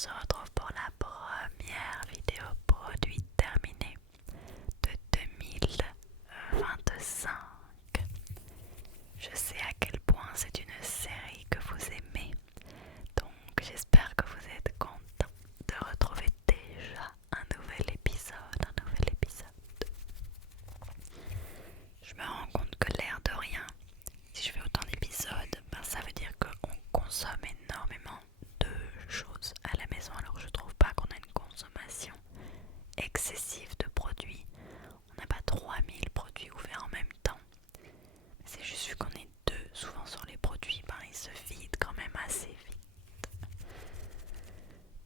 se retrouve pour la première vidéo produit terminée de 2025. Je sais à quel point c'est une série que vous aimez, donc j'espère que vous êtes content de retrouver déjà un nouvel épisode. Je me rends compte que l'air de rien, si je fais autant d'épisodes, ça veut dire qu'on consomme énormément de choses à la maison. Alors je trouve pas qu'on a une consommation excessive de produits. On n'a pas 3000 produits ouverts en même temps. C'est juste vu qu'on est deux souvent sur les produits, ils se vident quand même assez vite.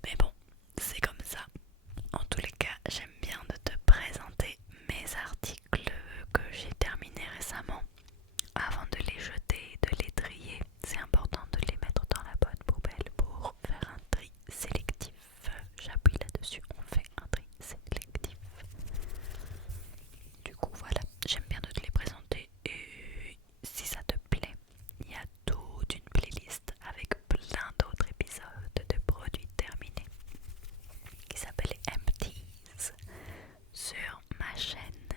Mais bon, c'est comme ça. En tous les cas, j'aime bien de te présenter mes articles que j'ai terminés récemment. Avant de les jeter, de les trier, c'est important de les mettre dans la bonne poubelle pour faire un tri sélectif. J'appuie là-dessus, on fait un tri sélectif. Du coup, voilà, j'aime bien de te les présenter et si ça te plaît, il y a toute une playlist avec plein d'autres épisodes de produits terminés qui s'appelle Empties sur ma chaîne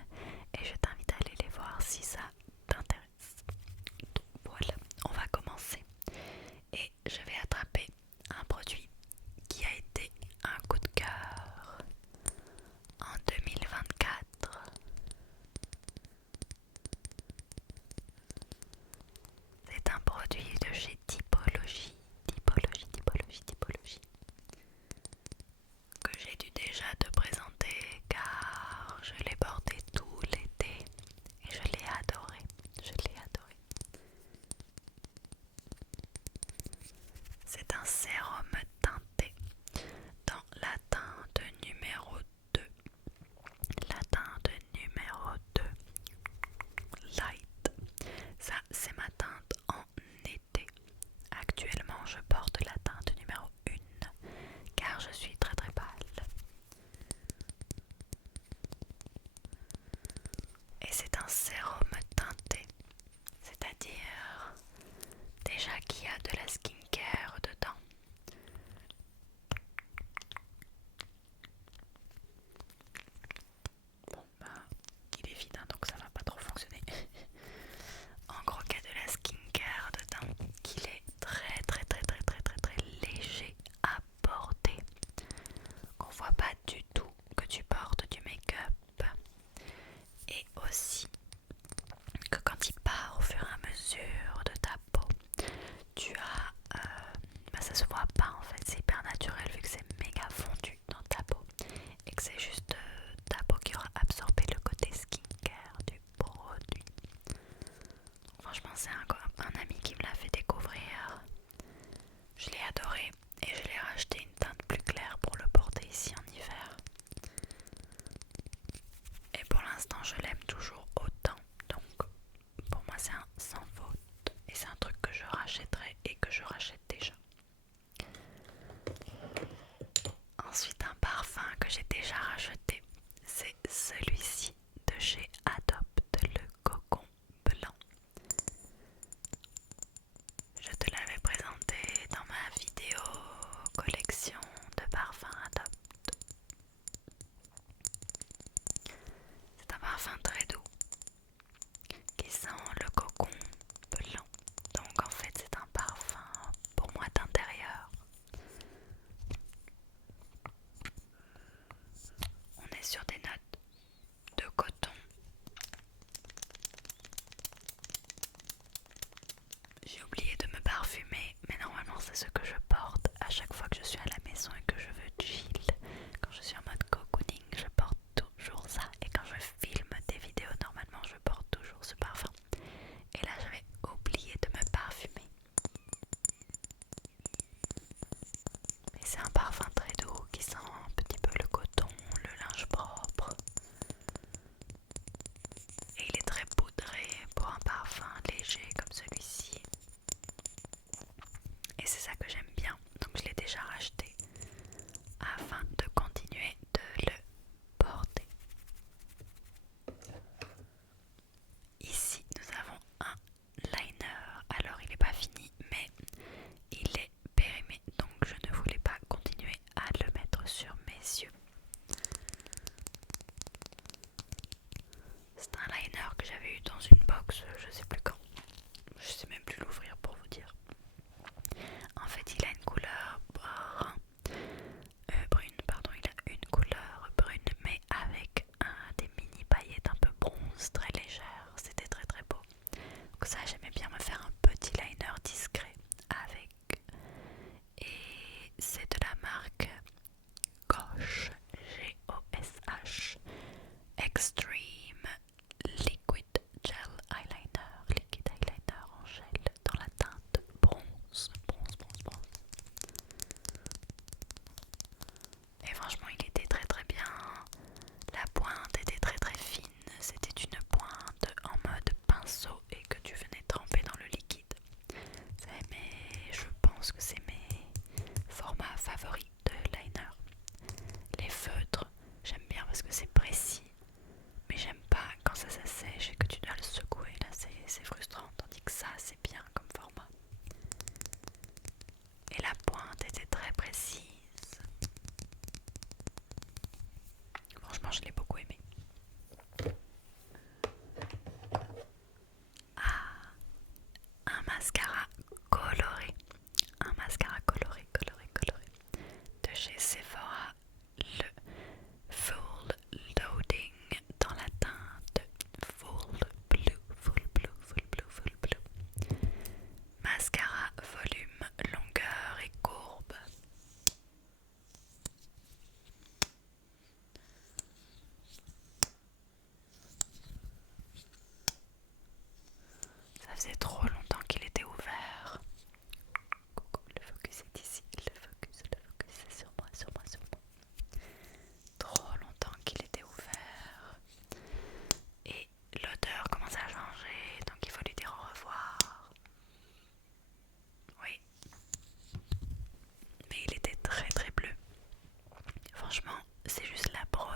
et je t'invite à aller les voir si ça t'intéresse. Donc voilà, on va commencer et je vais attraper un produit qui a été un coup de cœur en 2024. C'est un produit de chez Typologie, que j'ai dû déjà te présenter car je l'ai porté tout l'été et je l'ai adoré. C'est un sérum teinté dans la teinte numéro 2. La teinte numéro 2 Light. Ça, c'est ma teinte en été. Actuellement, je porte la teinte numéro 1 car je suis très très pâle. Et c'est un sérum teinté, c'est-à-dire déjà qu'il y a de la skincare dedans. Bon il est vide donc ça va pas trop fonctionner. En gros qu'il y a de la skincare dedans, qu'il est très léger à porter, qu'on voit pas du tout que tu portes du make-up, et aussi que quand il part au fur et à mesure de ta peau, tu as, ça se voit pas en fait, c'est hyper naturel vu que c'est méga fondu dans ta peau et que c'est juste ta peau qui aura absorbé le côté skincare du produit. Donc, franchement c'est un ami qui me l'a fait découvrir, je l'ai adoré et je l'ai racheté une teinte plus claire pour le porter ici en hiver. Et pour l'instant je l'aime toujours autant, donc pour moi c'est un sans faute et c'est un truc que je rachèterai et que je rachète déjà. Ensuite un parfum que j'ai déjà racheté, c'est celui-ci de chez Adopte, le Cocon Blanc. Je te l'avais présenté dans ma vidéo collection de parfums Adopte. C'est un parfum très doux qui sent le cocon blanc. Donc en fait c'est un parfum pour moi d'intérieur. On est sur des notes de coton. J'ai oublié de me parfumer, mais normalement c'est ce que je porte à chaque fois que je suis à la maison et que je veux chill. Quand je suis en mode cocooning, je porte toujours ça. Et quand je filme des vidéos, normalement je porte toujours ce parfum. Et là j'avais oublié de me parfumer. Et c'est un parfum très doux qui sent un petit peu le coton, le linge propre. Et il est très poudré pour un parfum léger comme celui-ci. Et c'est ça que j'aime bien, donc je l'ai déjà racheté afin de continuer de le porter. Ici nous avons un liner, alors il n'est pas fini mais il est périmé, donc je ne voulais pas continuer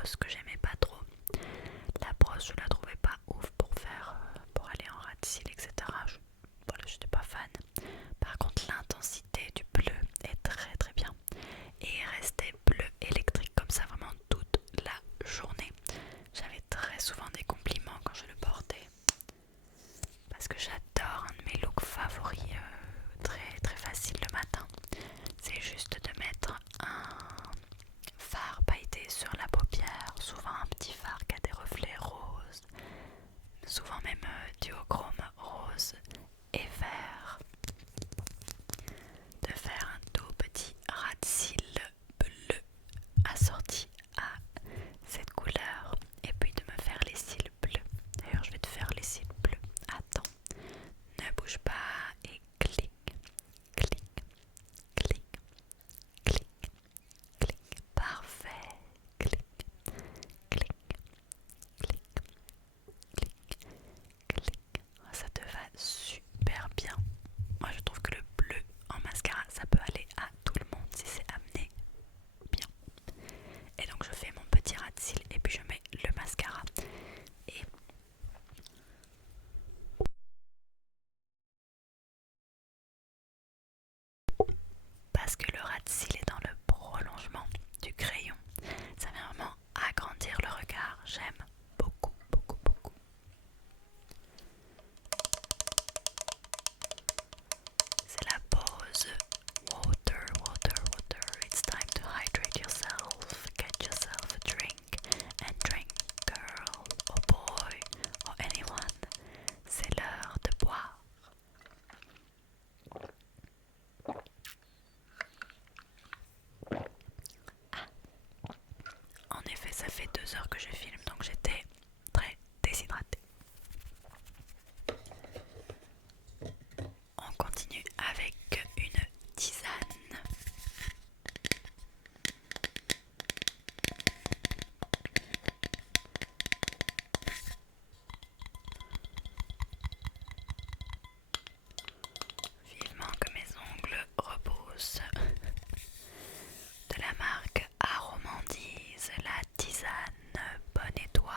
brosse que j'aimais pas trop. La brosse, je la trouvais pas ouf pour aller en ras de cils, etc. Voilà, j'étais pas fan. Par contre, l'intensité du bleu est très très bien. Et il restait bleu électrique comme ça vraiment toute la journée. J'avais très souvent des compliments quand je le portais. Parce que j'adore un de mes looks favoris, très très facile le matin. C'est juste de mettre un fard pailleté sur la paupière, souvent un petit fard qui a des reflets roses, souvent même duochrome rose et vert, de faire un tout petit ras de cils bleu assorti à cette couleur et puis de me faire les cils bleus. D'ailleurs je vais te faire les cils bleus. Attends, ne bouge pas et clic, clic, clic, clic, clic, parfait, clic, clic, clic, clic, clic. Ça te va super bien. Moi je trouve que le bleu en mascara ça peut aller à tout le monde si c'est amené bien. Et donc je fais mon petit ras de cils et puis je mets le mascara. Et parce que le ras de cils est dans le prolongement du crayon, ça vient vraiment agrandir le regard. J'aime beaucoup, beaucoup, beaucoup. C'est la pause water, water, water. It's time to hydrate yourself. Get yourself a drink and drink, girl or boy or anyone. C'est l'heure de boire. En effet, ça fait 2 heures que je filme, donc j'étais très déshydratée. On continue avec une tisane. Vivement que mes ongles reposent. De la marque Aromandise, la tisane Bonne Étoile.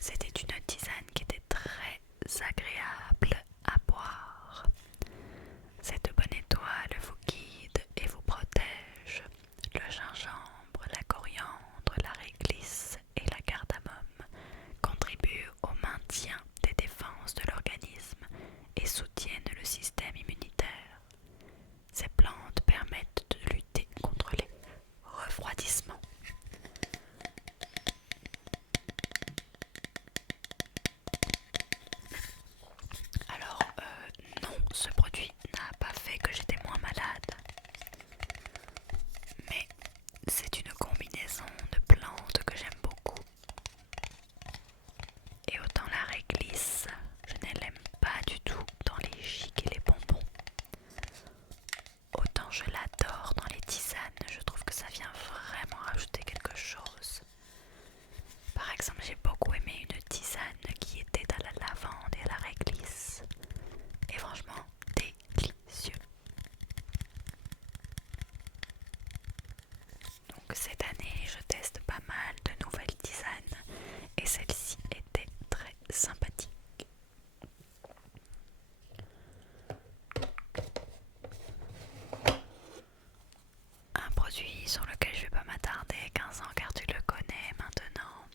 C'était une tisane qui était très agréable à boire. Cette bonne étoile vous guide et vous protège. Le gingembre, la coriandre, la réglisse et la cardamome contribuent au maintien des défenses de l'organisme et soutiennent le système immunitaire. Ces plantes permettent de lutter contre les refroidissements. Alors, non, ce produit n'a pas fait que j'étais moins malade, mais c'est une combinaison de plantes que j'aime beaucoup. Et autant la réglisse, je ne l'aime pas du tout dans les chics et les bonbons. Autant je l'adore dans les tisanes, je trouve que ça vient vraiment rajouter quelque chose. Par exemple, j'ai beaucoup aimé une tisane qui était à la lavande et à la réglisse. Et franchement, délicieux. Donc cette année, je teste pas mal de nouvelles tisanes et celle-ci était très sympathique. Un produit sur lequel je vais pas m'attarder 15 ans car tu le connais maintenant,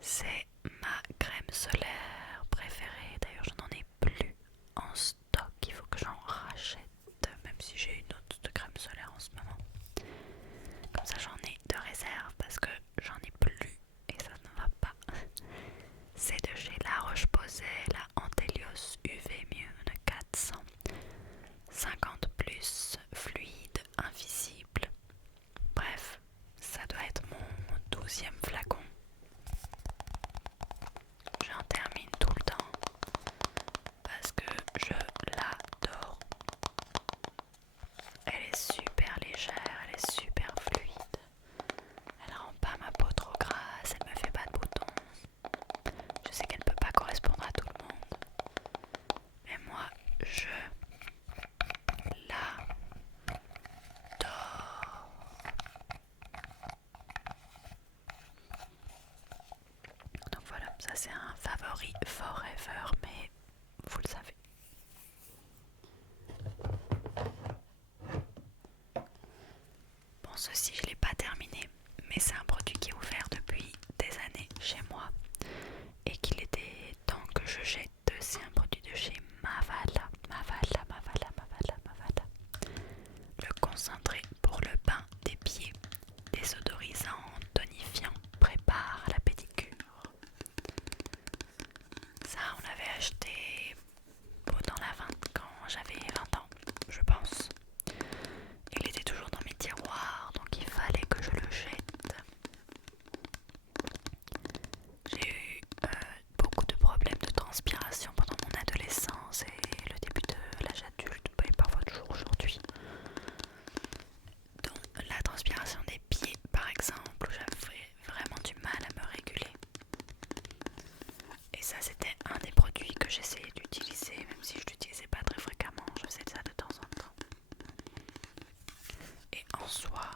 c'est ma crème solaire préférée. D'ailleurs je n'en ai plus en stock, il faut que j'en rachète, même si j'ai une autre de crème solaire en ce moment. Comme ça j'en ai de réserve parce que j'en ai plus et ça ne va pas. C'est de chez La Roche-Posay, la Antelios UV Mune 400. 50 plus, fluide, invisible. Bref, ça doit être mon 12e flacon. J'en termine tout le temps parce que je l'adore. Elle est super légère. c'est un favori forever, mais vous le savez. Bon, ceci je l'ai pas terminé, mais c'est un produit qui est ouvert depuis des années chez moi et qu'il était temps que je jette. C'est un produit de chez Mavala. Le concentré pour le bain des pieds, désodorisant, tonifiant, prépare la pédicure. Ça, on l'avait acheté dans la 20 quand j'avais 20 ans, je pense. Il était toujours dans mes tiroirs, donc il fallait que je le jette. J'ai eu beaucoup de problèmes de transpiration pendant mon adolescence et le début de l'âge adulte, et parfois toujours aujourd'hui. Donc la transpiration des pieds par exemple, où j'avais vraiment du mal à me réguler. Et ça c'était un des produits que j'essayais d'utiliser, même si je l'utilisais pas très fréquemment, je faisais ça de temps en temps. Et en soi,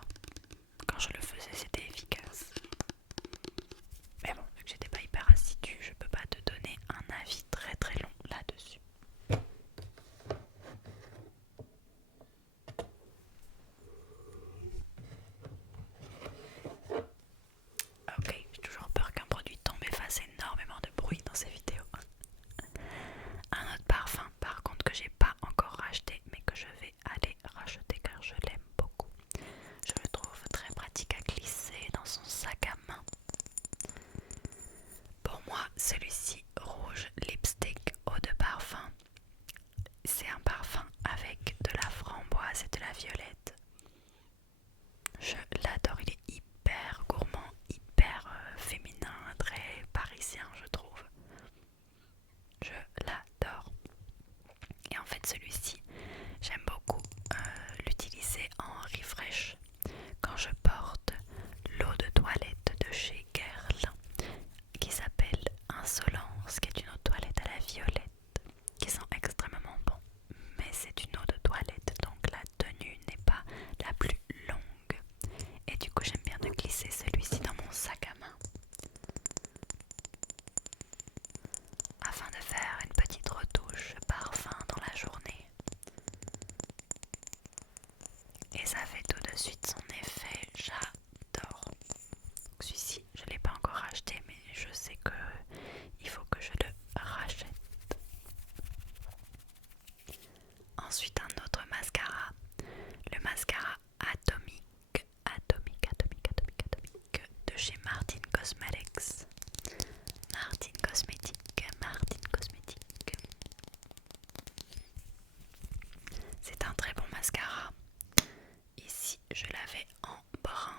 quand je le faisais c'était efficace. Mais bon, vu que j'étais pas hyper assidue, je peux pas te donner un avis très très long là-dessus. Ok, j'ai toujours peur qu'un produit tombe et fasse énormément de bruit dans ces vidéos. Un autre parfum par contre que j'ai pas encore racheté mais que je vais aller racheter car je l'aime beaucoup. Je le trouve très pratique à glisser dans son sac à main. Pour moi, celui-ci, Rouge Lipstick Eau de Parfum, c'est un parfum avec de la framboise et de la violette. Je l'adore, il est hyper gourmand, hyper féminin, très parisien je trouve. Je l'adore. Et en fait celui-ci, j'aime beaucoup l'utiliser en refresh quand je porte l'eau de toilette de chez Guerlain qui s'appelle Insolence, qui est une eau de toilette à la violette qui sent extrêmement bon, mais c'est une eau de toilette donc la tenue n'est pas la plus longue et du coup j'aime bien de glisser celui-ci dans mon sac à main afin de faire une petite retouche parfum dans la journée. Et ça fait tout de suite son effet, j'adore. Donc celui-ci, je ne l'ai pas encore acheté, mais je sais que il faut que je le rachète. Ensuite un autre mascara, le mascara Atomique de chez Martin Cosmetics. Martin Cosmetics. C'est un très bon mascara. Ici, je l'avais en brun.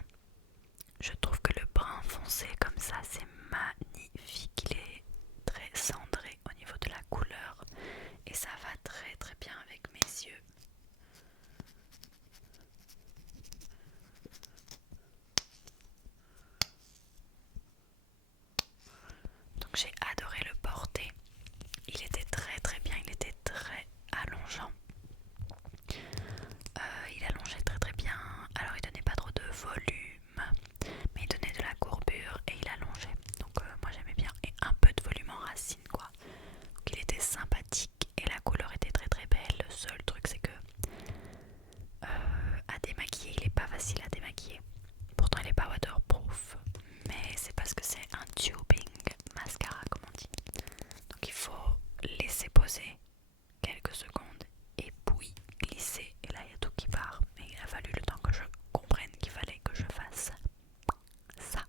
Je trouve que le brun foncé comme ça, c'est magnifique. Il est très cendré au niveau de la couleur et ça va très très bien avec mes yeux. Donc j'ai adoré le porter. Il était très très bien, il était très allongeant. Il allongeait très très bien. Alors il donnait pas trop de volume, mais il donnait de la courbure et il allongeait. Donc moi j'aimais bien. Et un peu de volume en racine quoi. Donc il était sympathique et la couleur était très très belle. Le seul truc c'est que à démaquiller, il est pas facile à démaquiller. Pourtant il est pas waterproof, mais c'est parce que c'est un tubing mascara comme on dit. Donc il faut laisser poser quelques secondes et puis glisser. Et là il y a tout qui part. Mais il a fallu le temps que je comprenne qu'il fallait que je fasse ça.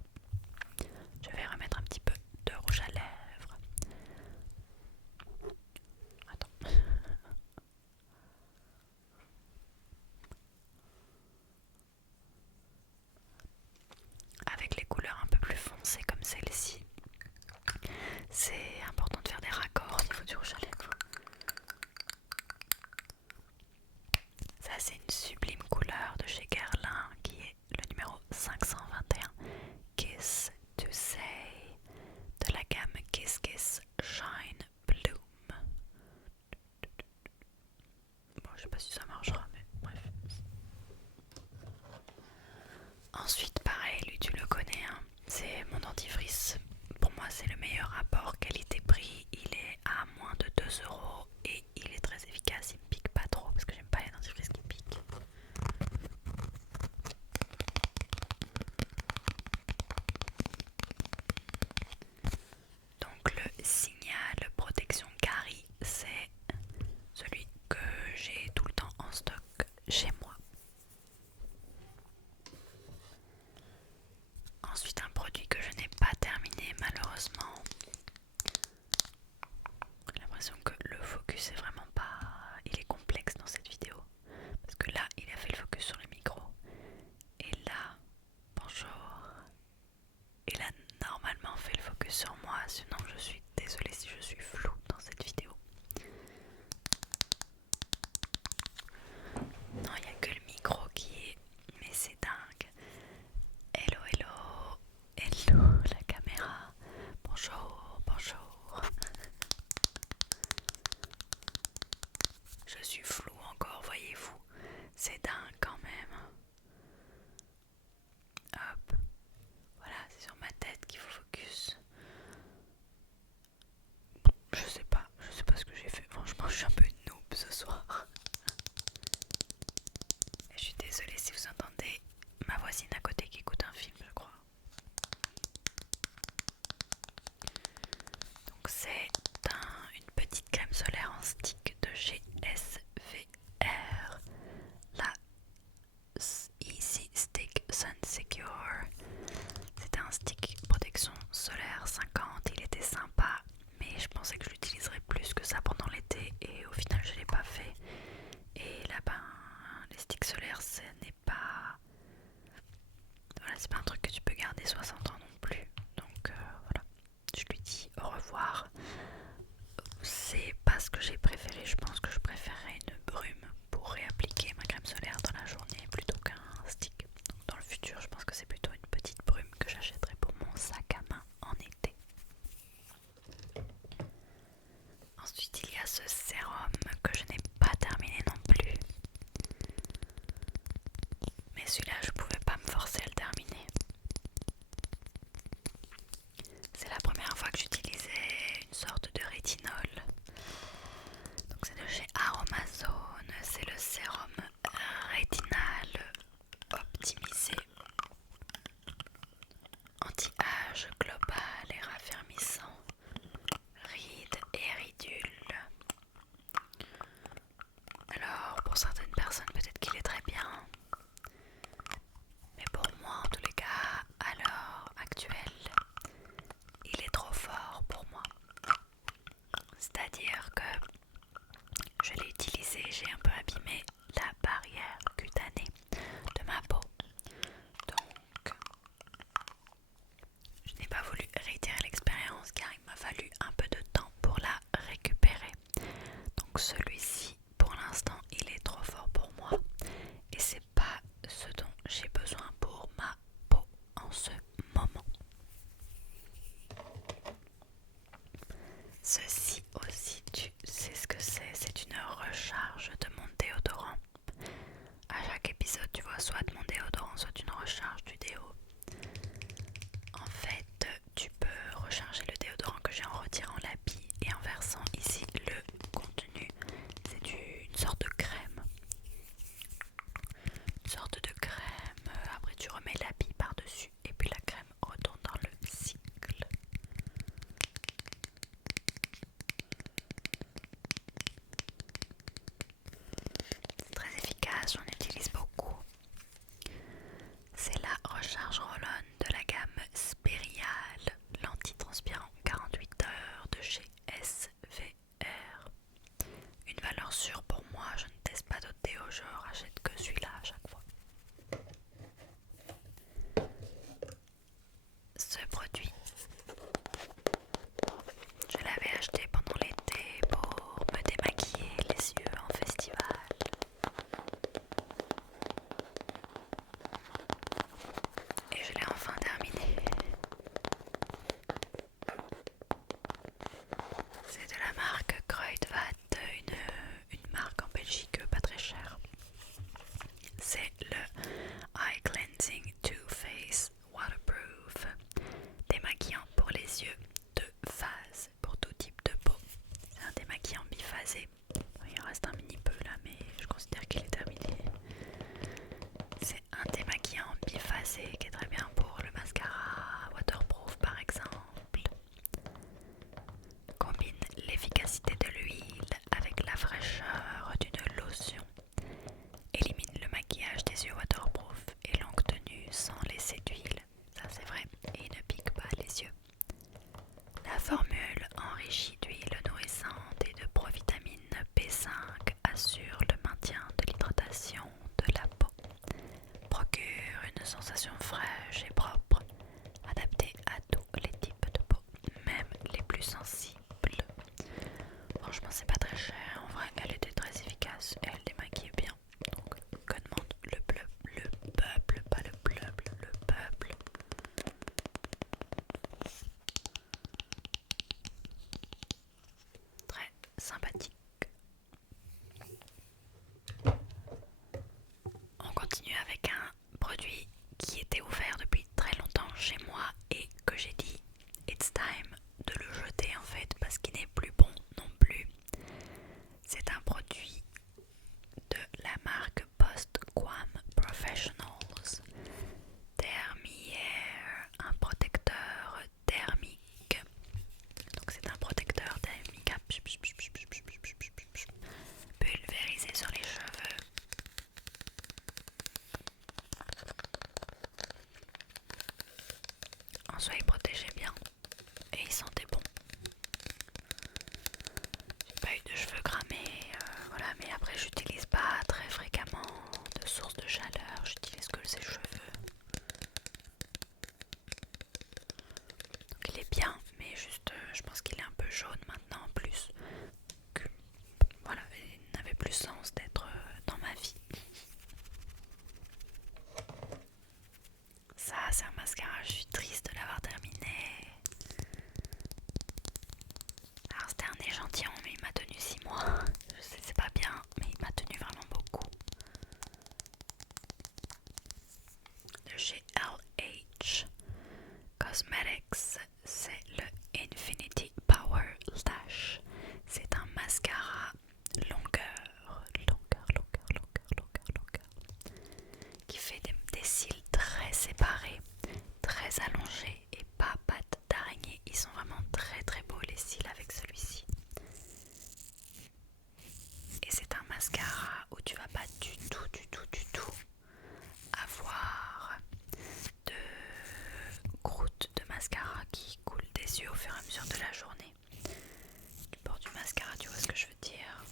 Je vais remettre un petit peu de rouge à lèvres. Attends. Avec les couleurs un peu plus foncées comme celle-ci, c'est important de faire des raccords au niveau du rouge à lèvres. Ça c'est une sublime couleur de chez Guerlain qui est le numéro 521, Kiss to Say, de la gamme Kiss Kiss Shine Bloom. Bon, je sais pas si ça marchera, mais bref. Ensuite, pareil, lui tu le connais, hein, c'est mon dentifrice. Pour moi, c'est le meilleur rapport impressionnant. Je suis désolée si je suis floue dans cette vidéo. Non, il n'y a que le micro qui est... Mais c'est dingue. Hello, hello. Hello, la caméra. Bonjour, bonjour. Je suis floue encore, voyez-vous. C'est dingue quand même. Hop. Voilà, c'est sur ma tête qu'il faut focus. Je sais pas ce que j'ai fait. Franchement, je suis un peu noob ce soir. Et je suis désolée si vous entendez ma voisine à côté qui écoute un film, je crois. Donc c'est une petite crème solaire en stick de chez SVR. La Easy Stick Sun Secure. C'était un stick protection solaire 50, il était sympa, mais je pensais que je l'utiliserais plus que ça pendant l'été et au final je l'ai pas fait. Et là ben les sticks solaires ce n'est pas... Voilà, c'est pas un truc que tu peux garder 60 ans non plus. Donc voilà, je lui dis au revoir. C'est pas ce que j'ai préféré, je pense que je préférerais une brume pour réappliquer ma crème solaire dans la journée plutôt qu'un stick. Donc dans le futur, je pense que c'est plutôt une petite brume que j'achèterai pour mon sac à main en été. Ensuite, il y a ce sérum que je n'ai pas terminé non plus. Mais celui-là, je pouvais pas me forcer à le terminer. C'est la première fois que j'utilisais une sorte de rétinol. Donc c'est de chez Aromazone, c'est le sérum rétinal optimisé, anti-âge global et raffermissant, rides et ridules. Alors pour certaines personnes peut-être qu'il est très bien, mais pour moi en tous les cas, à l'heure actuelle, il est trop fort pour moi. C'est-à-dire que je l'ai utilisé, j'ai un peu abîmé la barrière cutanée de ma peau. Donc, je n'ai pas voulu réitérer l'expérience car il m'a fallu un peu de temps pour la récupérer. Donc celui-ci, pour l'instant, il est trop fort pour moi et c'est pas ce dont j'ai besoin pour ma peau en ce moment. Ceci aussi, tu sais ce que c'est une recharge de mon déodorant. À chaque épisode, tu vois soit mon déodorant, soit une recharge du déo. En fait, tu peux recharger le déodorant que j'ai en retirant l'habit et en versant ici le contenu. C'est une sorte de crème. Une sorte de crème. Après, tu remets l'habit par-dessus et puis la crème retourne dans le cycle. C'est très efficace, j'en utilise beaucoup. C'est la recharge roll-on de la gamme Spérial, l'antitranspirant 48 heures de chez SVR. sympathique. On continue avec un produit qui était ouvert depuis très longtemps chez moi et que j'ai dit it's time de le jeter en fait parce qu'il n'est plus bon non plus. C'est un produit de la marque Postquam Professionals Thermiair, un protecteur thermique. Donc c'est un protecteur thermique à pulvérisé sur les cheveux. En soi il protégeait bien et il sentait bon. J'ai pas eu de cheveux cramés, voilà, mais après j'utilise pas très fréquemment de source de chaleur, j'utilise que le sèche-cheveux. Donc il est bien, mais juste je pense qu'il est un peu jaune maintenant en plus. Que, voilà, il n'avait plus sens d'être dans ma vie. Ça c'est un mascara, je suis triste de l'avoir terminé. Alors c'était un échantillon mais il m'a tenu 6 mois. Je sais c'est pas bien mais il m'a tenu vraiment beaucoup. De chez LH Cosmetics, c'est le Infinity Power Lash. C'est un mascara longueur, qui fait des cils très séparés, très allongés et pas pattes d'araignée. Ils sont vraiment très très beaux les cils avec celui-ci. Et c'est un mascara où tu vas pas du tout avoir de croûte de mascara qui coule des yeux au fur et à mesure de la journée. Du bord du mascara, tu vois ce que je veux dire.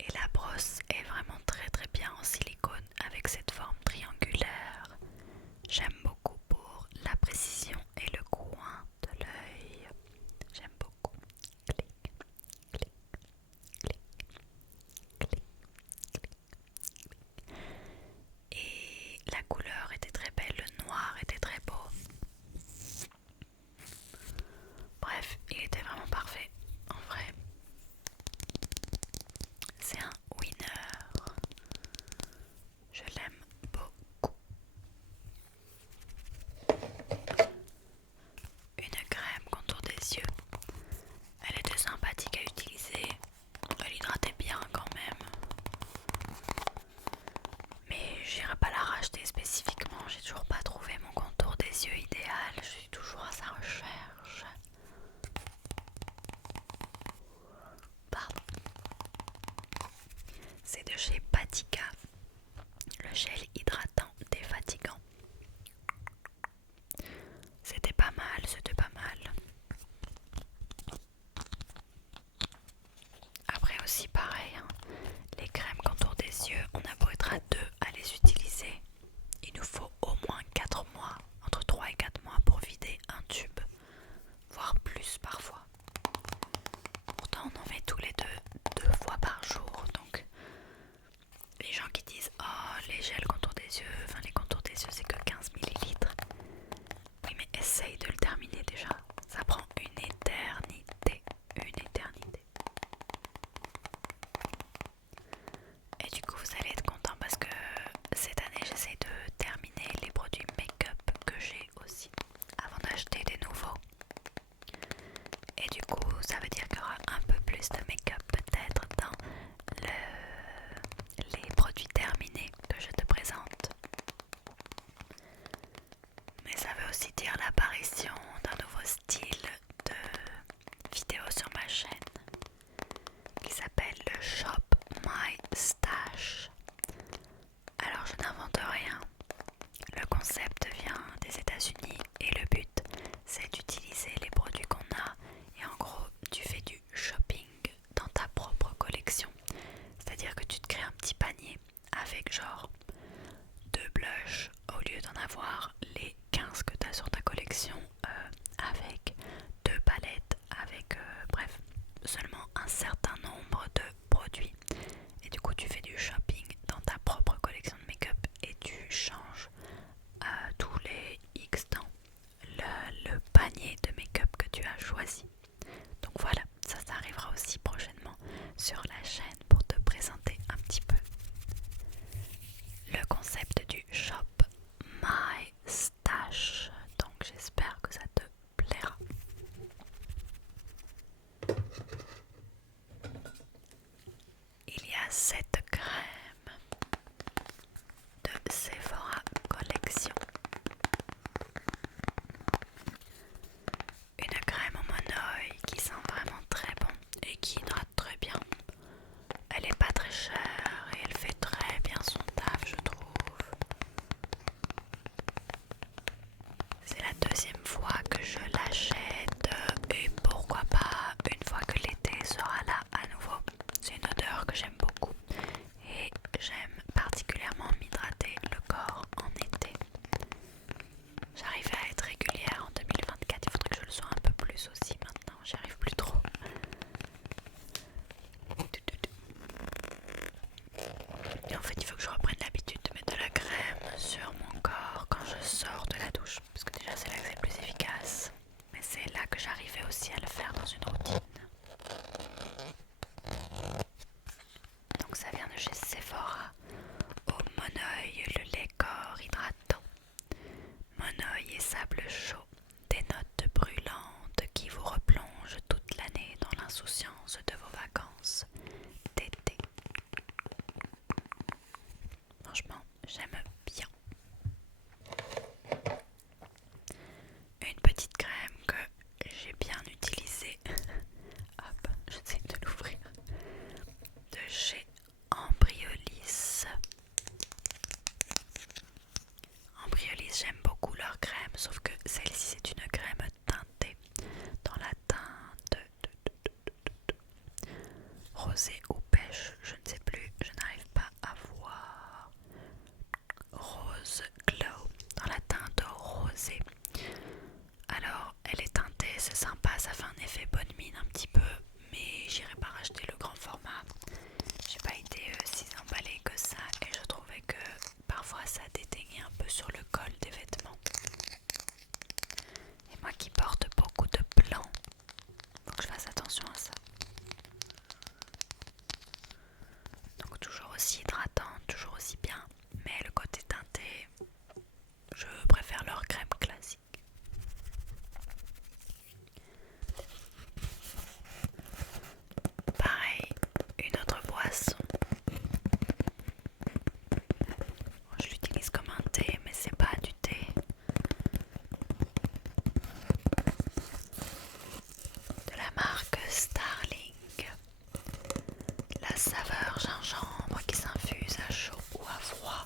Et la brosse est vraiment très très bien en silicone avec cette forme triangulaire. J'aime beaucoup pour la précision et le coin de l'œil. J'aime beaucoup. Clic, clic, clic, clic, clic. Et la couleur était très belle, le noir était très beau. Bref, il était vraiment parfait. En vrai, c'est un winner. Je l'aime beaucoup. Une crème contour des yeux. Elle était sympathique à utiliser. Elle hydratait bien quand même. Mais j'irai pas la racheter spécifiquement. J'ai toujours pas trouvé mon contour des yeux idéal. Je suis toujours à sa recherche. Pardon. C'est de chez Patika. Le gel hydratant défatigant. C'était pas mal, c'était pas mal. Après aussi pareil, hein, les crèmes contour des yeux, on a beau être à deux à les utiliser, il nous faut au moins 4 mois, entre 3 et 4 mois pour vider un tube, voire plus parfois. Pourtant on en met tous les deux fois par jour, donc les gens qui disent oh les gels contour des yeux, enfin les contours des yeux c'est que 15 millilitres. Oui mais essaye de le terminer déjà, ça prend une éternité, une éternité. Et du coup vous allez être content parce que cette année j'essaie de terminer les produits make-up que j'ai aussi avant d'acheter des nouveaux. Et du coup ça veut dire qu'il y aura un peu plus de make-up peut-être dans les produits terminés que je te présente. Mais ça veut aussi dire l'apparition d'un nouveau style de vidéo sur ma chaîne qui s'appelle le Shop My Stash. Alors je n'invente rien, le concept vient des États-Unis et le but c'est d'utiliser les produits qu'on a et en gros tu fais du shopping dans ta propre collection. C'est-à-dire que tu te crées un petit panier avec genre 2 blushs au lieu d'en avoir les 15 que tu as sur ta collection, avec 2 palettes, avec bref seulement un certain nombre de produits. Et du coup tu fais du shopping dans ta propre collection de make-up et tu changes tous les X temps le panier de make-up que tu as choisi. Donc franchement j'aime bien. Une petite crème que j'ai bien utilisée. Hop, j'essaie de l'ouvrir. De chez Embryolisse. Embryolisse, j'aime beaucoup leur crème, sauf que celle-ci c'est une crème teintée dans la teinte rosé ou pêche, je ne sais plus, je n'arrive pas à voir. Rose Glow, dans la teinte rosée. Alors elle est teintée, c'est sympa, ça fait un effet bonne mine un petit peu, mais j'irai pas racheter le grand format. J'ai pas été si emballée que ça et je trouvais que parfois ça déteignait un peu sur le col des vêtements. Et moi qui porte beaucoup de blanc, faut que je fasse attention à ça. Donc toujours aussi hydratante, toujours aussi bien, mais le côté teinté, je préfère leur crème classique. Pareil, une autre boisson. Je l'utilise comme un thé, mais c'est pas du thé. De la marque Starling. La saveur gingembre qui s'infuse à chaud ou à froid.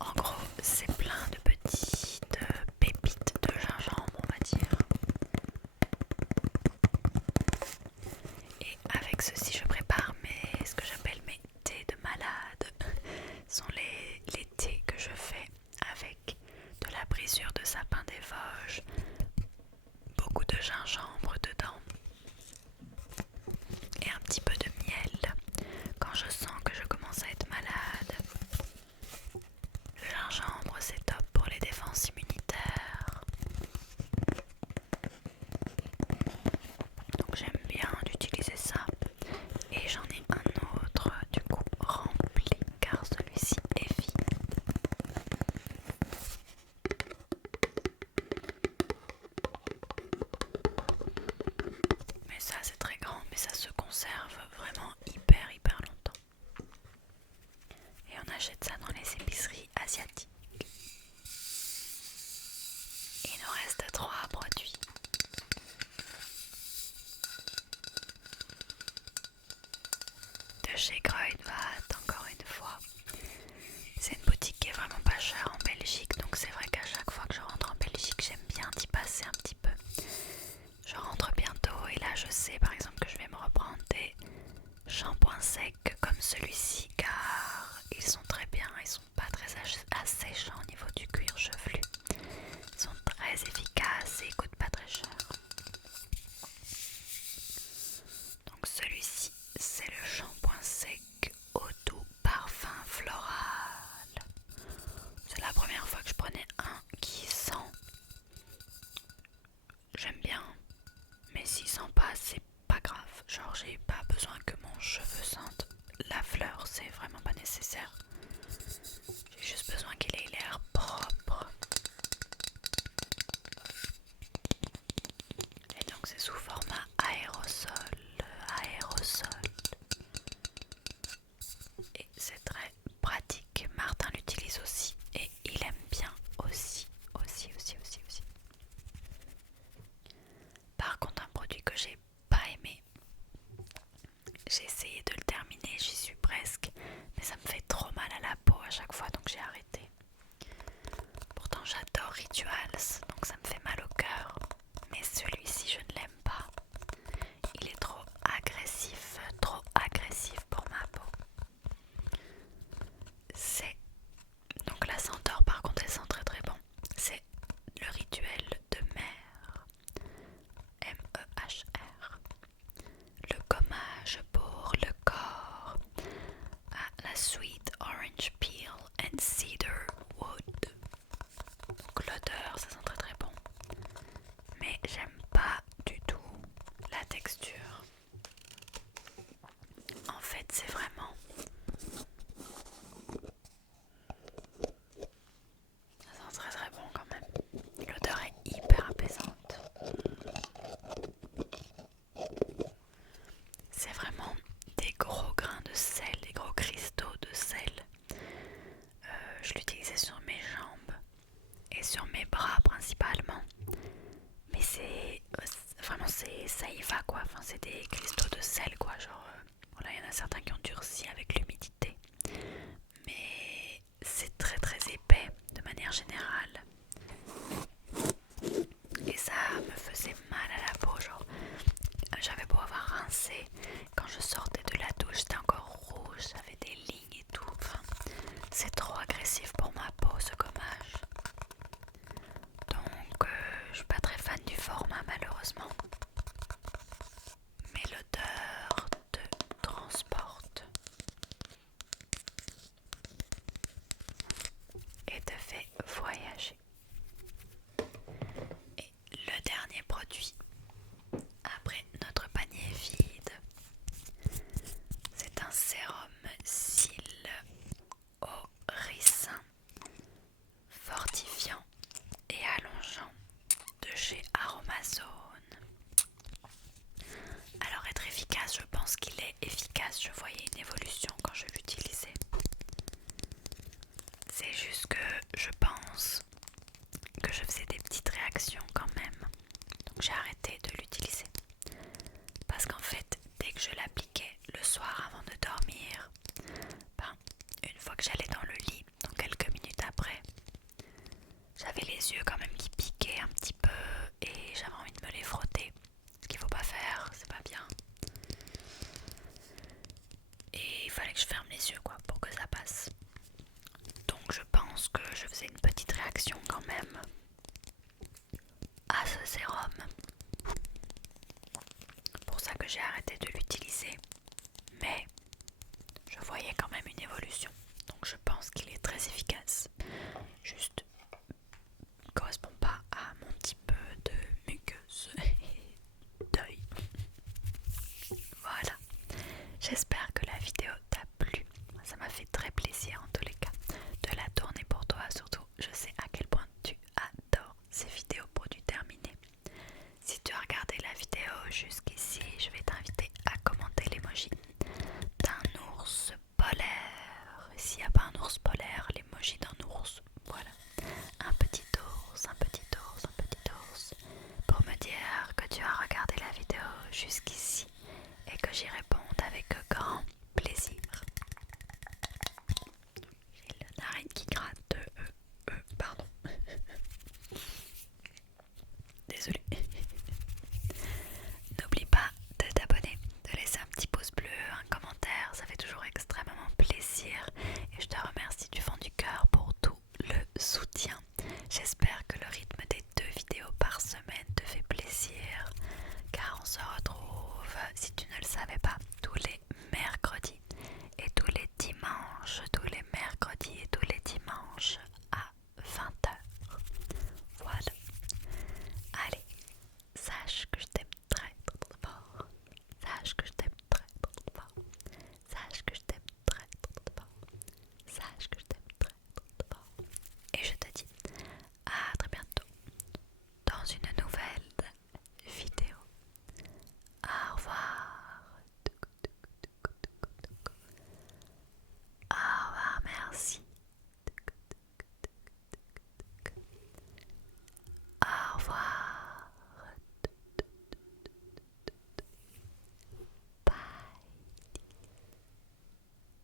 En gros, c'est plein de petites pépites de gingembre, on va dire. Et avec ceci, je prépare ce que j'appelle mes thés de malade. Ce sont les thés que je fais avec de la brisure de sapin des Vosges, beaucoup de gingembre dedans et un petit peu de miel. Quand je sens que je commence à être malade, le gingembre c'est top pour les défenses immunitaires. Donc j'aime bien d'utiliser ça. Et j'en ai un autre du coup rempli car celui-ci est vide. Mais ça c'est très grand, mais ça se conserve vraiment hyper longtemps. Et on achète ça dans les épiceries asiatiques. Et il nous reste 3 produits. De chez Kruidvat, encore une fois. C'est une boutique qui est vraiment pas chère en Belgique, donc c'est vrai qu'à chaque fois que je rentre en Belgique, j'aime bien d'y passer un petit peu. Je rentre bientôt et là je sais par exemple que je vais me reprendre des shampoings secs comme celui-ci car ils sont très bien, ils sont pas très asséchants au niveau du cuir chevelu. Ils sont très efficaces et ils coûtent pas très cher. Donc celui-ci c'est le shampoing sec au doux parfum floral. C'est la première fois que je prenais un qui sent. J'aime bien, mais s'il sent pas, c'est pas grave. Genre j'ai pas besoin que mon cheveu sente la fleur, c'est vraiment pas nécessaire. J'ai juste besoin qu'il ait l'air propre. Et donc c'est sous format aérosol. Et c'est très pratique. Martin l'utilise aussi et il aime bien aussi. Par contre un produit que j'ai pas aimé, j'ai essayé de le terminer, j'y suis presque, mais ça me fait trop mal à la peau à chaque fois donc j'ai arrêté. Pourtant j'adore Rituals, donc ça me fait mal au cœur, mais celui-ci je ne l'aime pas. Il est trop agressif pour ma peau. C'est donc la senteur par contre elle sent très bon. C'est le Rituel de mer, MEHR. Le gommage pour le corps à la sweet orange peel and cedar wood. Donc l'odeur ça sent très bon, mais j'aime pas du tout la texture. En fait c'est vraiment, ça sent très bon quand même. L'odeur est hyper apaisante. C'est vraiment des gros grains de sel, des gros cristaux de sel fait voyager. Et le dernier produit, après notre panier vide, c'est un sérum cils au ricin fortifiant et allongeant de chez Aromazone. Alors être efficace, je pense qu'il est efficace. Je voyais une évolution quand je l'utilisais. C'est juste que je pense que je faisais des petites réactions quand même. Donc j'ai arrêté de l'utiliser. Parce qu'en fait, dès que je l'appliquais le soir avant de dormir, une fois que j'allais dans le lit, donc quelques minutes après, j'avais les yeux quand même qui piquaient un petit peu et j'avais envie de me les frotter. Ce qu'il faut pas faire, c'est pas bien. Et il fallait que je ferme les yeux quoi pour que ça passe. Donc je pense que je faisais une petite réaction quand même à ce sérum. Pour ça que j'ai arrêté de l'utiliser. Mais je voyais quand même une évolution. Donc je pense qu'il est très efficace. Juste, il ne correspond pas à mon petit peu de muqueuse et d'œil. Voilà. J'espère que la vidéo t'a plu. Ça m'a fait très plaisir en tous les cas de la tourner pour toi. Surtout, je sais à quel point tu adores ces vidéos produits terminés. Si tu as regardé la vidéo jusqu'ici, je vais t'inviter à commenter l'emoji d'un ours polaire. Et s'il n'y a pas un ours polaire, l'emoji d'un ours. Voilà. Un petit ours, un petit ours, un petit ours. Pour me dire que tu as regardé la vidéo jusqu'ici et que j'y réponds